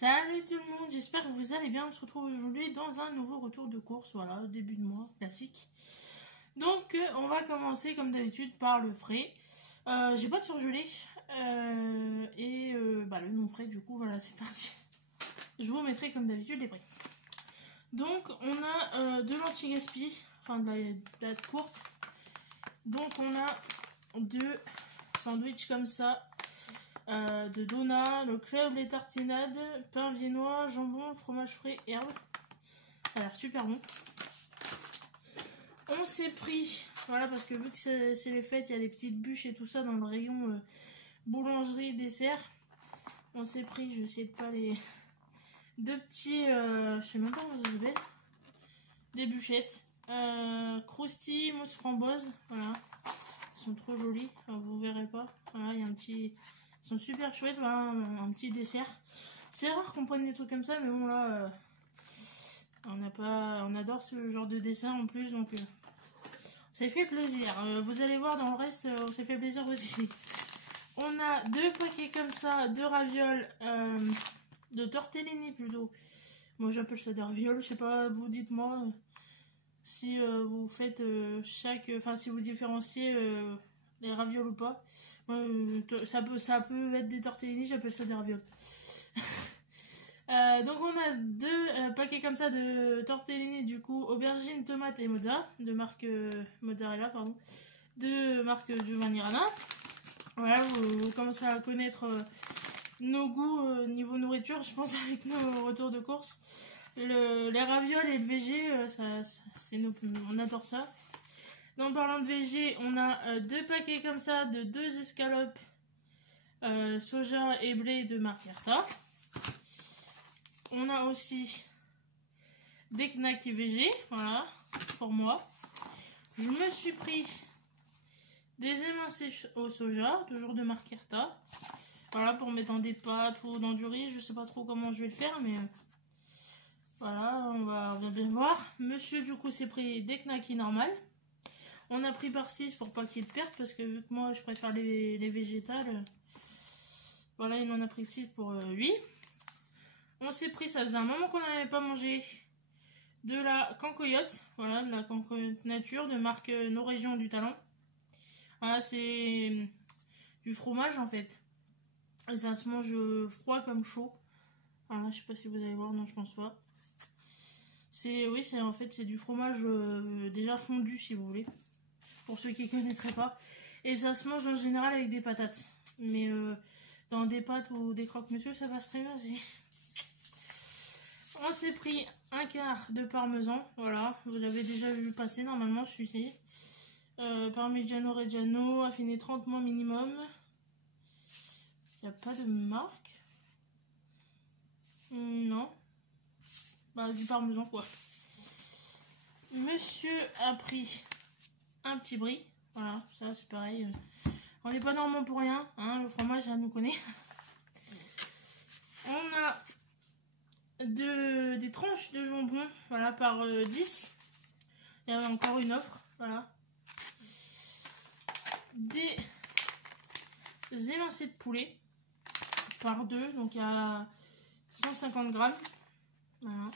Salut tout le monde, j'espère que vous allez bien. On se retrouve aujourd'hui dans un nouveau retour de course, voilà, début de mois, classique. Donc on va commencer comme d'habitude par le frais. J'ai pas de surgelé le non frais, du coup voilà, c'est parti. Je vous mettrai comme d'habitude les prix. Donc on a de l'anti-gaspi, enfin de la courte. Donc on a deux sandwichs comme ça. De donuts, le club, les tartinades, pain viennois, jambon, fromage frais, herbe. Ça a l'air super bon. On s'est pris, voilà, parce que vu que c'est les fêtes, il y a les petites bûches et tout ça dans le rayon boulangerie, dessert. On s'est pris, je sais pas, les deux petits, je sais même pas comment ça s'appelle, des bûchettes. Crousty, mousse framboise, voilà. Ils sont trop jolis, alors vous verrez pas. Voilà, il y a un petit... Ils sont super chouettes, voilà, un petit dessert. C'est rare qu'on prenne des trucs comme ça, mais bon là, on adore ce genre de dessin en plus, donc ça fait plaisir. Vous allez voir dans le reste, on s'est fait plaisir aussi. On a deux paquets comme ça, de ravioles, de tortellini plutôt. Moi j'appelle ça des ravioles, je sais pas, vous dites-moi si vous faites si vous différenciez les ravioles ou pas. Ça peut être des tortellini, j'appelle ça des ravioles. Donc on a deux paquets comme ça de tortellini, du coup aubergine, tomate et mozza, de marque mozzarella, pardon, de marque Giovanni Rana. Voilà, vous commencez à connaître nos goûts niveau nourriture, je pense, avec nos retours de course. Les ravioles et le végé, on adore ça. En parlant de végé, on a deux paquets comme ça de deux escalopes soja et blé de marque Herta. On a aussi des knackis végé, voilà, pour moi. Je me suis pris des émincés au soja, toujours de marque Herta. Voilà, pour mettre dans des pâtes ou dans du riz, je sais pas trop comment je vais le faire, mais voilà, on va bien voir. Monsieur, du coup, s'est pris des knackis normales. On a pris par 6 pour pas qu'il y ait de perte, parce que vu que moi je préfère les végétales, voilà, il en a pris 6 pour lui. On s'est pris, ça faisait un moment qu'on n'avait pas mangé, de la cancoyote, voilà, de la cancoyote nature de marque Nos Régions du Talent. Voilà, c'est du fromage en fait. Et ça se mange froid comme chaud. Voilà, je sais pas si vous allez voir, non je pense pas. Oui, c'est du fromage déjà fondu si vous voulez. Pour ceux qui ne connaîtraient pas. Et ça se mange en général avec des patates. Mais dans des pâtes ou des croque-monsieur, ça passe très bien aussi. On s'est pris un quart de parmesan. Voilà, vous l'avez déjà vu passer normalement celui-ci. Parmigiano Reggiano, affiné 30 mois minimum. Il n'y a pas de marque. Non. Bah, du parmesan quoi. Monsieur a pris un petit brie, voilà, ça c'est pareil. On n'est pas normand pour rien, hein, le fromage, ça nous connaît. On a des tranches de jambon, voilà, par 10. Il y avait encore une offre, voilà. Des émincés de poulet par 2, donc il y a 150 grammes. Voilà.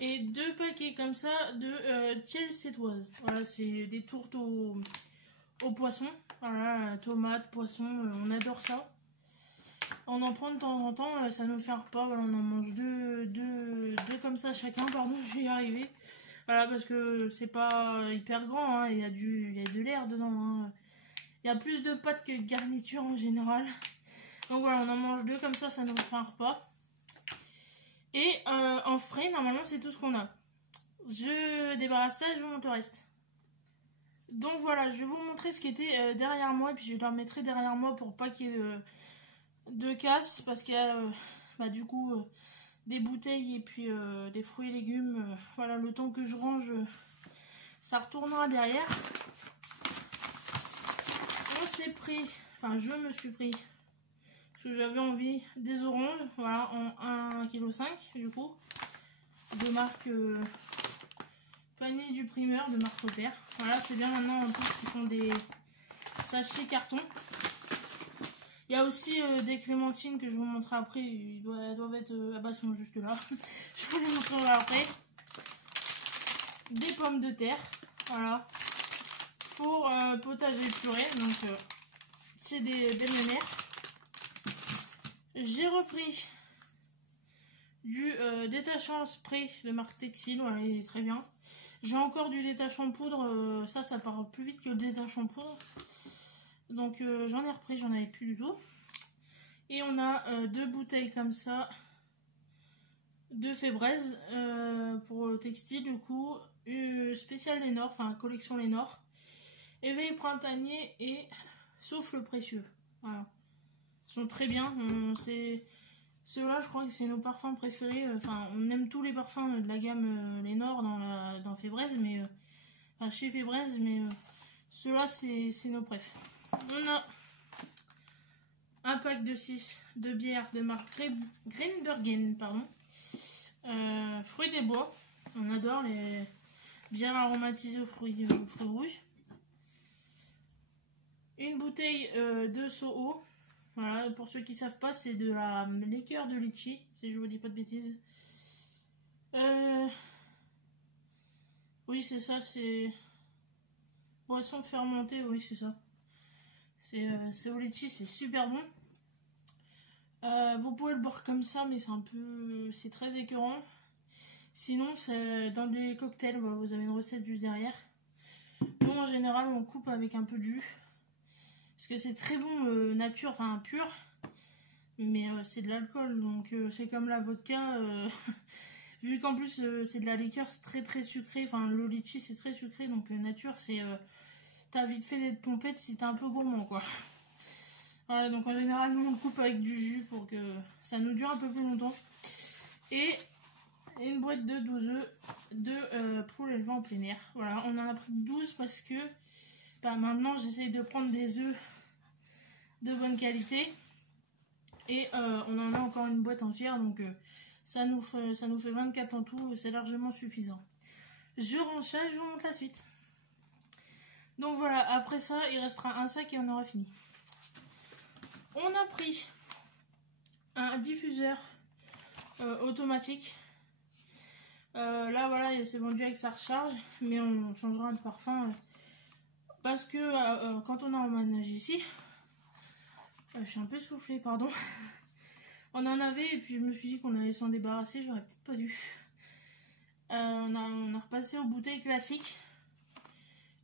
Et deux paquets comme ça de tiels sétoises. Voilà, c'est des tourtes au poisson. Voilà, tomates, poisson, on adore ça. On en prend de temps en temps, ça nous fait un repas. Voilà, on en mange deux comme ça chacun. Pardon, je vais y arriver. Voilà, parce que c'est pas hyper grand, hein, il y a de l'air dedans. Hein. Il y a plus de pâtes que de garniture en général. Donc voilà, on en mange deux comme ça nous fait un repas. Et en frais, normalement, c'est tout ce qu'on a. Je débarrasse ça et je vous montre le reste. Donc voilà, je vais vous montrer ce qui était derrière moi. Et puis je le remettrai derrière moi pour pas qu'il y ait de casse. Parce qu'il y a du coup des bouteilles et puis des fruits et légumes. Voilà, le temps que je range, ça retournera derrière. On s'est pris, enfin je me suis pris... Parce que j'avais envie des oranges, voilà, en 1,5 kg du coup, de marque Panier du Primeur, de marque Repère. Voilà, c'est bien maintenant, en plus ils font des sachets carton. Il y a aussi des clémentines que je vous montrerai après. Elles doivent être... ah bah, elles sont juste là. Je vous les montrerai après. Des pommes de terre. Voilà. Pour potager purée. Donc, c'est des mémères. J'ai repris du détachant spray de marque Texil. Voilà, il est très bien. J'ai encore du détachant poudre. Ça part plus vite que le détachant poudre. Donc j'en ai repris, j'en avais plus du tout. Et on a 2 bouteilles comme ça de Fébraise pour textile du coup. Spécial Lénore, enfin collection Lénore. Éveil printanier et souffle précieux. Voilà. Ils sont très bien. Ceux-là, je crois que c'est nos parfums préférés. Enfin, on aime tous les parfums de la gamme Lénore dans Fébraise, mais enfin, chez Fébraise, mais ceux-là, c'est nos préf. On a un pack de 6 de bières de marque Greenbergen, pardon. Fruits des bois. On adore les bières aromatisées aux fruits rouges. Une bouteille de Soho. Voilà, pour ceux qui ne savent pas, c'est de la liqueur de litchi, si je vous dis pas de bêtises. Oui, c'est ça, c'est boisson fermentée, oui, c'est ça. C'est au litchi, c'est super bon. Vous pouvez le boire comme ça, mais c'est très écœurant. Sinon, c'est dans des cocktails, bah, vous avez une recette juste derrière. Nous, en général, on coupe avec un peu de jus. Parce que c'est très bon nature, enfin pur. Mais c'est de l'alcool, donc c'est comme la vodka. Vu qu'en plus c'est de la liqueur, c'est très très sucré. Enfin, le litchi c'est très sucré, donc nature c'est... t'as vite fait des pompettes si t'es un peu gourmand, quoi. Voilà, donc en général, nous on le coupe avec du jus pour que ça nous dure un peu plus longtemps. Et une boîte de 12 œufs de poules élevant en plein air. Voilà, on en a pris 12 parce que bah, maintenant j'essaye de prendre des œufs de bonne qualité. Et on en a encore une boîte entière, donc ça nous fait 24 en tout, c'est largement suffisant. Je range ça et je vous montre la suite. Donc voilà, après ça, il restera un sac et on aura fini. On a pris un diffuseur automatique. Là, voilà, c'est vendu avec sa recharge, mais on changera de parfum parce que quand on a emménagé ici, je suis un peu soufflée, pardon. On en avait et puis je me suis dit qu'on allait s'en débarrasser, j'aurais peut-être pas dû. On a repassé aux bouteilles classiques.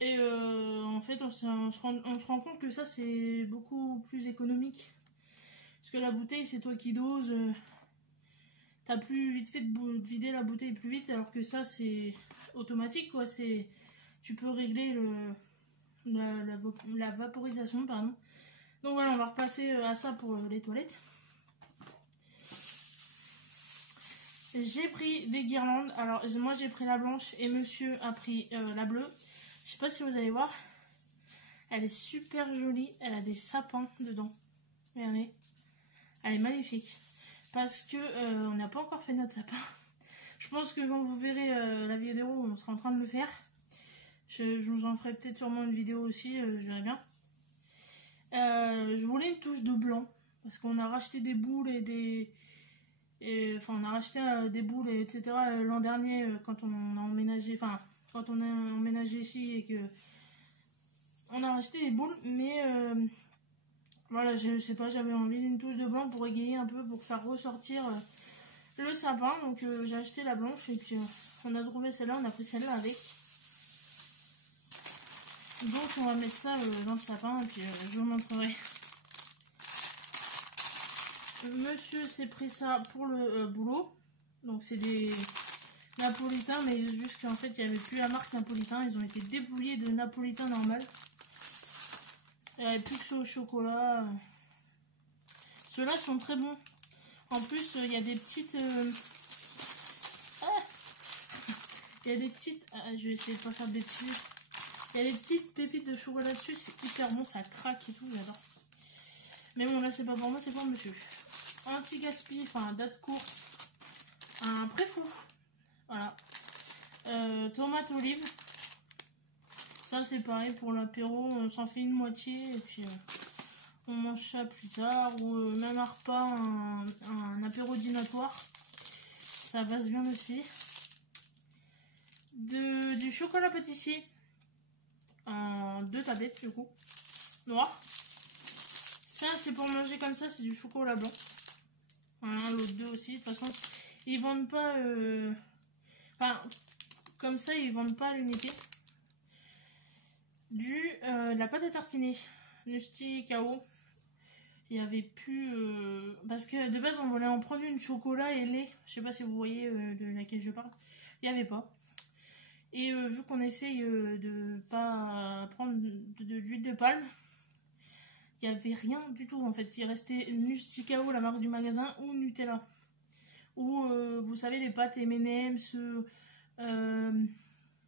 Et en fait, on se rend compte que ça, c'est beaucoup plus économique. Parce que la bouteille, c'est toi qui doses. T'as plus vite fait de vider la bouteille plus vite, alors que ça, c'est automatique, quoi. Tu peux régler la vaporisation, pardon. Donc voilà, on va repasser à ça pour les toilettes. J'ai pris des guirlandes. Alors moi j'ai pris la blanche et monsieur a pris la bleue. Je sais pas si vous allez voir. Elle est super jolie. Elle a des sapins dedans. Regardez. Elle est magnifique. Parce que on n'a pas encore fait notre sapin. Je pense que quand vous verrez la vidéo, on sera en train de le faire. Je vous en ferai peut-être sûrement une vidéo aussi. Je verrai bien. Je voulais une touche de blanc. Parce qu'on a racheté des boules et des... enfin, on a racheté des boules, etc. l'an dernier quand on a emménagé, enfin, quand on a emménagé ici et que on a racheté des boules, mais voilà, je sais pas, j'avais envie d'une touche de blanc pour égayer un peu, pour faire ressortir le sapin, donc j'ai acheté la blanche et puis on a trouvé celle-là, on a pris celle-là avec. Donc on va mettre ça dans le sapin et puis je vous montrerai. Monsieur s'est pris ça pour le boulot. Donc c'est des napolitains, mais juste qu'en fait il n'y avait plus la marque napolitain. Ils ont été dépouillés de napolitain normal. Il n'y avait plus que ceux au chocolat. Ceux-là sont très bons. En plus il y a des petites... il y a des petites... je vais essayer de pas faire de bêtises. Il y a des petites pépites de chocolat dessus. C'est hyper bon, ça craque et tout, j'adore. Mais bon là c'est pas pour moi, c'est pour monsieur. Anti-gaspi, enfin date courte, un préfou, voilà, tomate olive, ça c'est pareil pour l'apéro, on s'en fait une moitié et puis On mange ça plus tard, ou même un repas, un apéro dînatoire. Ça passe bien aussi. Du chocolat pâtissier. En 2 tablettes du coup. Noir. Ça c'est pour manger comme ça, c'est du chocolat blanc. Voilà, l'autre 2 aussi. De toute façon, ils vendent pas... Enfin, comme ça, ils vendent pas à l'unité. De la pâte à tartiner. Nusti Kao. Il y avait plus... Parce que de base, on voulait en prendre une chocolat et lait. Je sais pas si vous voyez de laquelle je parle. Il n'y avait pas. Et vu qu'on essaye de pas prendre d'huile de palme, il n'y avait rien du tout en fait. Il restait Nusti Kao, la marque du magasin, ou Nutella. Ou vous savez, les pâtes M&M's,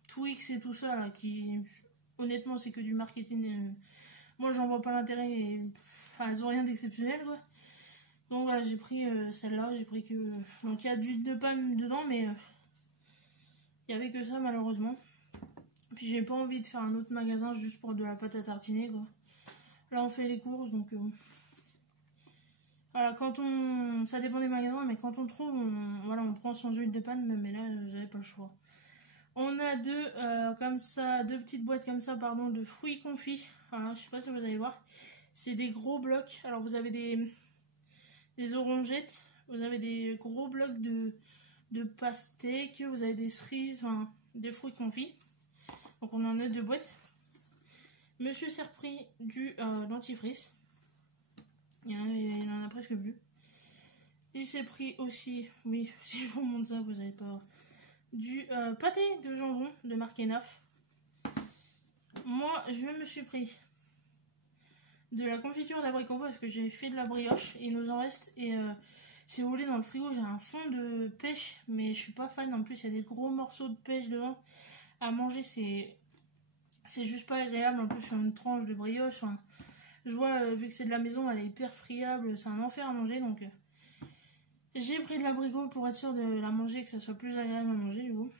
Twix et tout ça là, qui honnêtement c'est que du marketing. Moi j'en vois pas l'intérêt et enfin elles ont rien d'exceptionnel quoi. Donc voilà, j'ai pris celle-là, j'ai pris que... Donc il y a d'huile de palme dedans mais il y avait que ça malheureusement. Puis j'ai pas envie de faire un autre magasin juste pour de la pâte à tartiner quoi. Là on fait les courses donc voilà, ça dépend des magasins mais quand on trouve voilà, on prend sans huile de palme mais là j'avais pas le choix. On a deux petites boîtes comme ça pardon, de fruits confits. Voilà, je sais pas si vous allez voir. C'est des gros blocs. Alors vous avez des orangettes, vous avez des gros blocs de pastèques, vous avez des cerises, enfin des fruits confits. Donc on en a 2 boîtes. Monsieur s'est repris du dentifrice. Il en a presque plus. Il s'est pris aussi, oui, si je vous montre ça, vous n'avez pas... Du pâté de jambon de marque Enaf. Moi, je me suis pris de la confiture d'abricot parce que j'ai fait de la brioche. Et il nous en reste. Et si vous voulez, dans le frigo, j'ai un fond de pêche. Mais je suis pas fan. En plus, il y a des gros morceaux de pêche dedans. À manger, c'est juste pas agréable. En plus, sur une tranche de brioche. Enfin, je vois, vu que c'est de la maison, elle est hyper friable. C'est un enfer à manger. Donc, j'ai pris de l'abricot pour être sûr de la manger, que ça soit plus agréable à manger. Du coup,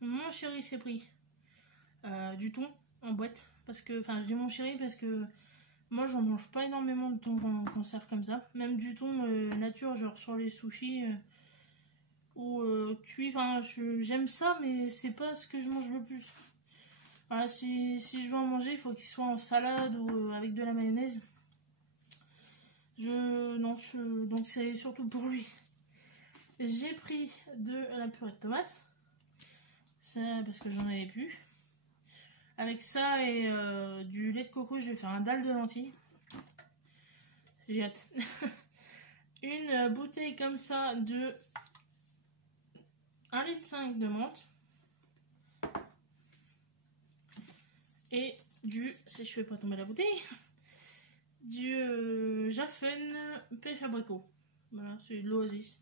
mon chéri s'est pris du thon en boîte. Parce que, enfin, je dis mon chéri parce que moi, j'en mange pas énormément de thon qu'on conserve comme ça. Même du thon nature, genre sur les sushis ou cuit. Enfin, j'aime ça, mais c'est pas ce que je mange le plus. Voilà, si je veux en manger, il faut qu'il soit en salade ou avec de la mayonnaise. Donc c'est surtout pour lui. J'ai pris de la purée de tomates. Ça, parce que j'en avais plus. Avec ça et du lait de coco, je vais faire un dalle de lentilles. J'ai hâte. Une bouteille comme ça de 1,5 litre de menthe. Et si je fais pas tomber la bouteille, du Jaffen pêche abricot. Voilà, c'est de l'Oasis.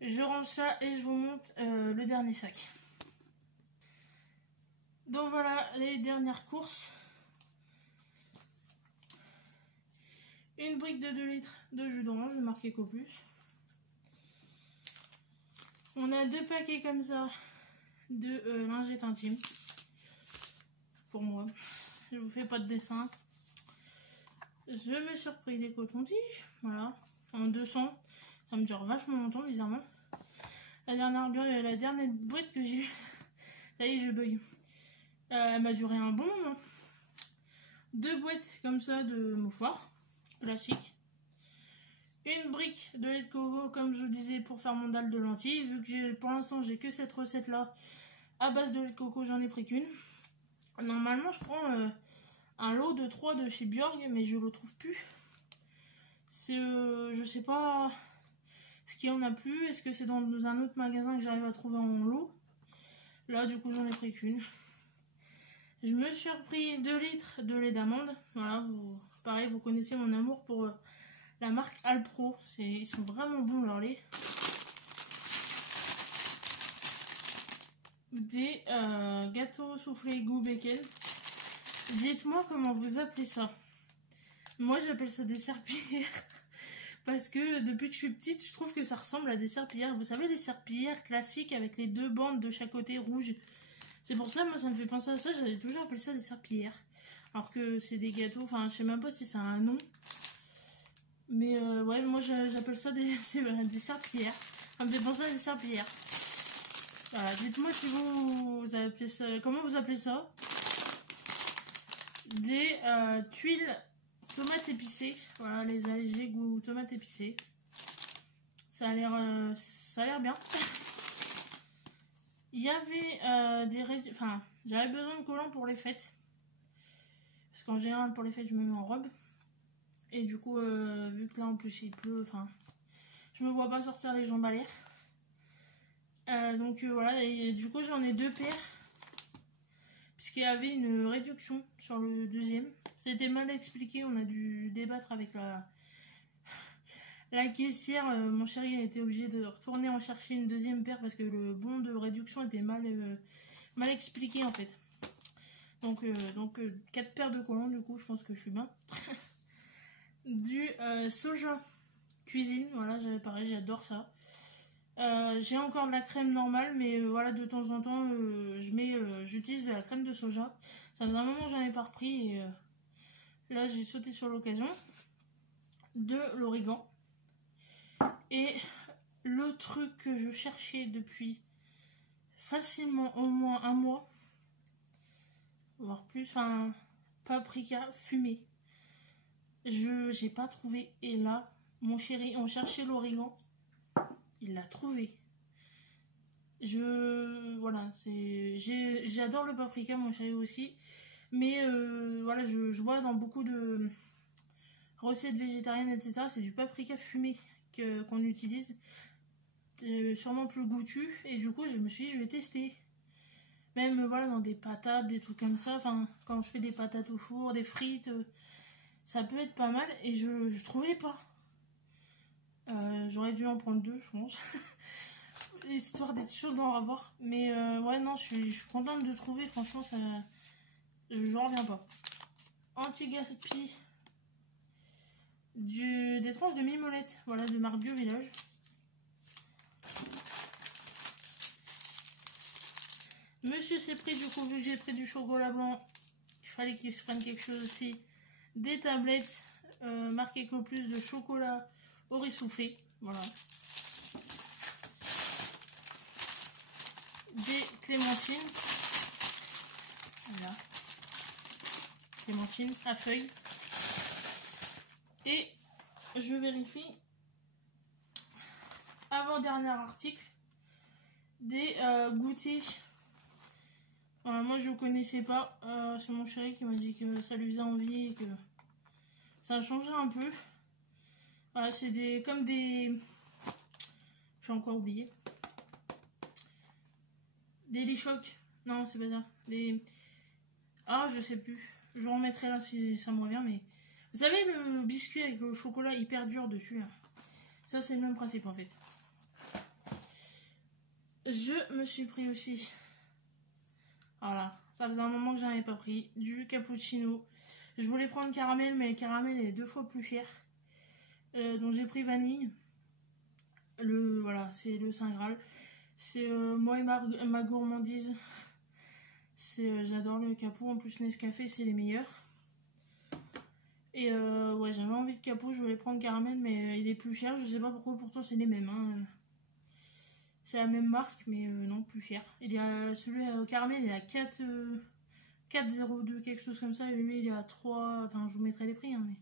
Je range ça et je vous montre le dernier sac. Donc voilà les dernières courses. Une brique de 2 litres de jus d'orange, marqué Copus. On a 2 paquets comme ça de lingettes intimes. Pour moi. Je vous fais pas de dessin. Je me suis repris des cotons-tiges. Voilà. En 200. Ça me dure vachement longtemps, bizarrement. La dernière boîte que j'ai eue. Ça y est, je bug. Elle m'a duré un bon moment. 2 boîtes comme ça de mouchoirs. Classique. Une brique de lait de coco, comme je vous disais, pour faire mon dalle de lentilles. Vu que pour l'instant, j'ai que cette recette-là. À base de lait de coco, j'en ai pris qu'une. Normalement, je prends un lot de 3 de chez Björg, mais je le trouve plus. Je sais pas ce qu'il y en a plus. Est-ce que c'est dans un autre magasin que j'arrive à trouver en lot? Là, du coup, j'en ai pris qu'une. Je me suis repris 2 litres de lait d'amande. Voilà, pareil, vous connaissez mon amour pour la marque Alpro. Ils sont vraiment bons, leur lait. Des gâteaux soufflés goût bacon. Dites-moi comment vous appelez ça. Moi, j'appelle ça des serpillères. Parce que depuis que je suis petite, je trouve que ça ressemble à des serpillères. Vous savez, les serpillères classiques avec les 2 bandes de chaque côté rouges. C'est pour ça, moi, ça me fait penser à ça. J'avais toujours appelé ça des serpillères. Alors que c'est des gâteaux, enfin je sais même pas si ça a un nom. Mais ouais, moi j'appelle ça des serpillères. Ça me fait penser à des serpillères. Voilà, dites-moi si vous appelez ça, comment vous appelez ça. Des tuiles tomates épicées. Voilà, les allégés goût tomates épicées. Ça a l'air bien. Il y avait enfin, j'avais besoin de collants pour les fêtes. Parce qu'en général, pour les fêtes, je me mets en robe. Et du coup, vu que là, en plus, il pleut, enfin, je me vois pas sortir les jambes à l'air. Donc voilà, et du coup, j'en ai 2 paires. Puisqu'il y avait une réduction sur le deuxième. C'était mal expliqué, on a dû débattre avec la caissière. Mon chéri a été obligé de retourner en chercher une deuxième paire parce que le bon de réduction était mal expliqué en fait. Donc 4 paires de collants, du coup je pense que je suis bien. Du soja cuisine, voilà, pareil, j'adore ça. J'ai encore de la crème normale, mais voilà, de temps en temps j'utilise de la crème de soja. Ça faisait un moment que j'en ai pas repris et là j'ai sauté sur l'occasion. De l'origan. Et le truc que je cherchais depuis facilement au moins un mois, voire plus, enfin, paprika fumé. J'ai pas trouvé. Et là, mon chéri, on cherchait l'origan. Il l'a trouvé. Voilà, j'adore le paprika, mon chéri aussi. Mais voilà, je vois dans beaucoup de recettes végétariennes, etc., c'est du paprika fumé qu'on utilise. Sûrement plus goûtu. Et du coup, je me suis dit, je vais tester. Même voilà, dans des patates, des trucs comme ça. Enfin, quand je fais des patates au four, des frites, ça peut être pas mal. Et je trouvais pas. J'aurais dû en prendre 2, je pense. Histoire d'être sûre d'en avoir. Mais ouais, non, je suis contente de trouver. Franchement, ça, je reviens pas. Anti-gaspi. Des tranches de mimolette. Voilà, de marque Bio Village. Monsieur s'est pris, du coup, vu que j'ai pris du chocolat blanc, il fallait qu'il se prenne quelque chose aussi. Des tablettes marquées Ecoplus de chocolat au riz soufflé. Voilà. Des clémentines. Voilà. Clémentines à feuilles. Et je vérifie. Avant-dernier article. Des goûters. Voilà, moi je connaissais pas. C'est mon chéri qui m'a dit que ça lui faisait envie et que ça a changé un peu. Voilà, c'est comme des... J'ai encore oublié. Des Lichoc. Non, c'est pas ça. Ah, je sais plus. Je remettrai là si ça me revient, mais... Vous savez, le biscuit avec le chocolat hyper dur dessus, là. Ça, c'est le même principe, en fait. Je me suis pris aussi... Voilà. Ça faisait un moment que j'en avais pas pris. Du cappuccino. Je voulais prendre caramel, mais le caramel est 2 fois plus cher. Donc j'ai pris vanille. Voilà, c'est le Saint Graal. C'est moi et ma gourmandise. J'adore le capou. En plus, Nescafé, c'est les meilleurs. Et ouais, j'avais envie de capou. Je voulais prendre caramel, mais il est plus cher. Je sais pas pourquoi, pourtant c'est les mêmes. Hein. C'est la même marque, mais non, plus cher. Il y a celui au caramel, il est à 4,02, quelque chose comme ça. Et lui, il est à 3. Enfin, je vous mettrai les prix, hein, mais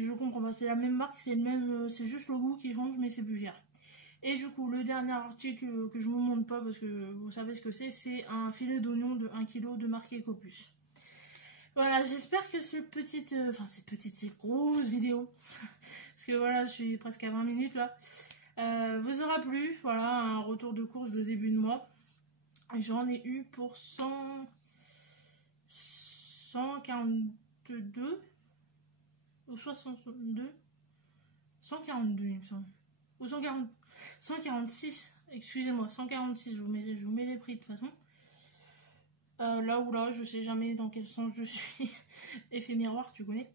je comprends pas. C'est la même marque, c'est le même. C'est juste le goût qui change, mais c'est plus cher. Et du coup, le dernier article que je vous montre pas parce que vous savez ce que c'est un filet d'oignon de 1 kg de marque Ecopus. Voilà, j'espère que cette grosse vidéo, parce que voilà, je suis presque à 20 minutes là, vous aura plu. Voilà, un retour de course de début de mois. J'en ai eu pour 142 ou 62, 142 il me semble, ou 146, excusez-moi, 146, je vous mets les prix de toute façon. Là ou là, je sais jamais dans quel sens je suis. Effet miroir, tu connais.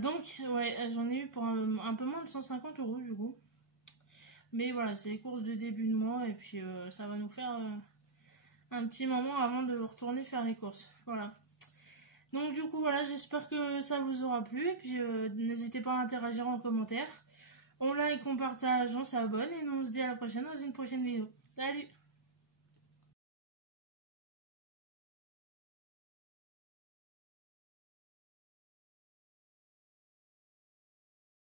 Donc, ouais, j'en ai eu pour un peu moins de 150 € du coup. Mais voilà, c'est les courses de début de mois et puis ça va nous faire un petit moment avant de retourner faire les courses. Voilà. Donc du coup voilà, j'espère que ça vous aura plu. Et puis n'hésitez pas à interagir en commentaire. On like, on partage, on s'abonne. Et nous on se dit à la prochaine dans une prochaine vidéo. Salut!